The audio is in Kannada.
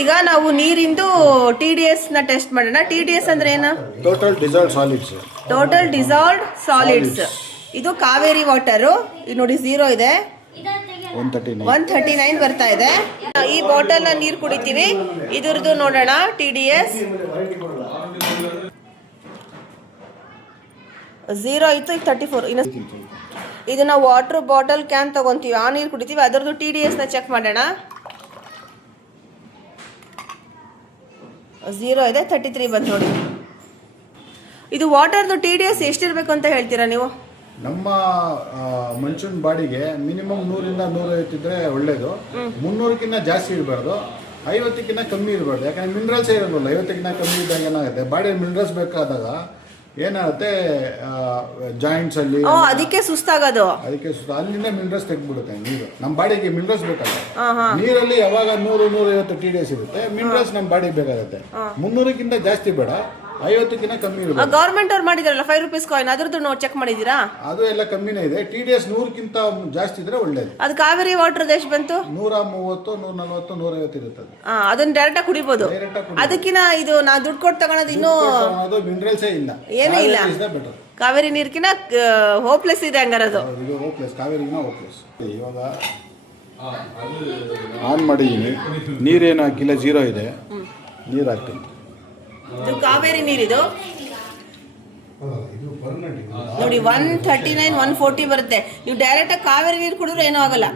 ಈಗ ನಾವು ನೀರಿಂದು TDS ನ ಟೆಸ್ಟ್ ಮಾಡೋಣ. TDS ಅಂದ್ರೆ ಏನು? Total dissolved solids. Total dissolved solids. ಇದು ಕಾವೇರಿ ವಾಟರ್. ಇದು ನೋಡಿ 0 ಇದೆ, 139 ಬರ್ತಾ ಇದೆ. ಈ ಬಾಟಲ್ ನ ನೀರು ಕುಡಿತೀವಿ. ಇದ್ರದ್ದು ನೋಡೋಣ TDS 0 ಇತ್ತು, 34. ಇನ್ನು ಇದನ್ನ ವಾಟರ್ ಬಾಟಲ್ ಕ್ಯಾನ್ ತಗೊಂತೀವಿ, ಆ ನೀರು ಕುಡಿತೀವಿ, ಅದರದ್ದು TDS ನ ಚೆಕ್ ಮಾಡೋಣ. 0 ಇದೆ, 33 ಬಂತು ನೋಡಿ. ಇದು ವಾಟರ್ದು TDS ಎಷ್ಟಿರ್ಬೇಕು ಅಂತ ಹೇಳ್ತೀರಾ ನೀವು? ನಮ್ಮ ಮನುಷ್ಯನ ಬಾಡಿಗೆ ಮಿನಿಮಮ್ 100ರಿಂದ 150 ಇದ್ರೆ ಒಳ್ಳೇದು. 300ಕ್ಕಿಂತ ಜಾಸ್ತಿ ಇರಬಾರ್ದು, 50ಕ್ಕಿಂತ ಕಮ್ಮಿ ಇರಬಾರ್ದು. ಯಾಕಂದ್ರೆ ಮಿನರಲ್ಸೇ ಇರೋಲ್ಲ. 50ಕ್ಕಿಂತ ಕಮ್ಮಿ ಇದ್ದಾಗ ಏನಾಗುತ್ತೆ, ಬಾಡಿಯಲ್ಲಿ ಮಿನರಲ್ಸ್ ಬೇಕಾದಾಗ ಏನಾಗುತ್ತೆ, ಜಾಯಿಂಟ್ಸ್ ಅಲ್ಲಿ ಅದಕ್ಕೆ ಸುಸ್ತಾಗೋದು. ಅಲ್ಲಿಂದ ಮಿನರಲ್ಸ್ ತೆಗೆದ್ಬಿಡುತ್ತೆ ನೀರು. ನಮ್ಮ ಬಾಡಿಗೆ ಮಿನರಲ್ಸ್ ಬೇಕಲ್ಲ. ನೀರಲ್ಲಿ ಯಾವಾಗ 100-150 TDS ಇರುತ್ತೆ, ಮಿನರಲ್ಸ್ ನಮ್ಮ ಬಾಡಿಗೆ ಬೇಕಾಗುತ್ತೆ. 300ಕ್ಕಿಂತ ಜಾಸ್ತಿ ಬೇಡ, 50ಕ್ಕಿಂತ ಕಮ್ಮಿ ಇರಬೇಕು. ಗವರ್ಮೆಂಟ್ ಅವ್ರು ಮಾಡಿದಾರಲ್ಲ ₹5 ಕಾಯಿನ್, ಅದ್ರದ್ದು ನೋಡಿ ಚೆಕ್ ಮಾಡಿದೀರಾ? ಅದು ಎಲ್ಲ ಕಮ್ಮಿನೇ ಇದೆ. TDS 100ಕ್ಕಿಂತ ಜಾಸ್ತಿ ಇದ್ರೆ ಒಳ್ಳೇದು. ಅದು ಕಾವೇರಿ ವಾಟರ್ ಎಷ್ಟು ಬಂತು? 130, 140, 150 ಇರುತ್ತೆ. ಅದನ್ನ ಡೈರೆಕ್ಟ್ ಕುಡಿಬಹುದು. ಅದಕ್ಕಿಂತ ಇದು ನಾ ದುಡ್ಡು ಕೊಟ್ಟು ತಗೊಳೋದು ಇನ್ನೂ ಮಿನರಲ್ಸೇ ಇಲ್ಲ, ಏನೂ ಇಲ್ಲ. ಕಾವೇರಿ ನೀರ್ಕಿನ ಹೋಪ್ಲೆಸ್ ಇದೆ ಹಂಗಾರದು. ಇದು ಹೋಪ್ಲೆಸ್, ಕಾವೇರಿಗಿನ ಹೋಪ್ಲೆಸ್. ಇವಾಗ ಆನ್ ಮಾಡಿದ್ದೀನಿ, ನೀರೇನು ಹಾಕಿಲ್ಲ, 0 ಇದೆ. ನೀರು ಹಾಕ್ತೀನಿ. ಇದು ಕಾವೇರಿ ನೀರಿದು ನೋಡಿ 139, 140 ಬರುತ್ತೆ. ನೀವು ಡೈರೆಕ್ಟ್ ಕಾವೇರಿ ನೀರು ಕುಡಿದ್ರೆ ಏನೂ ಆಗಲ್ಲ.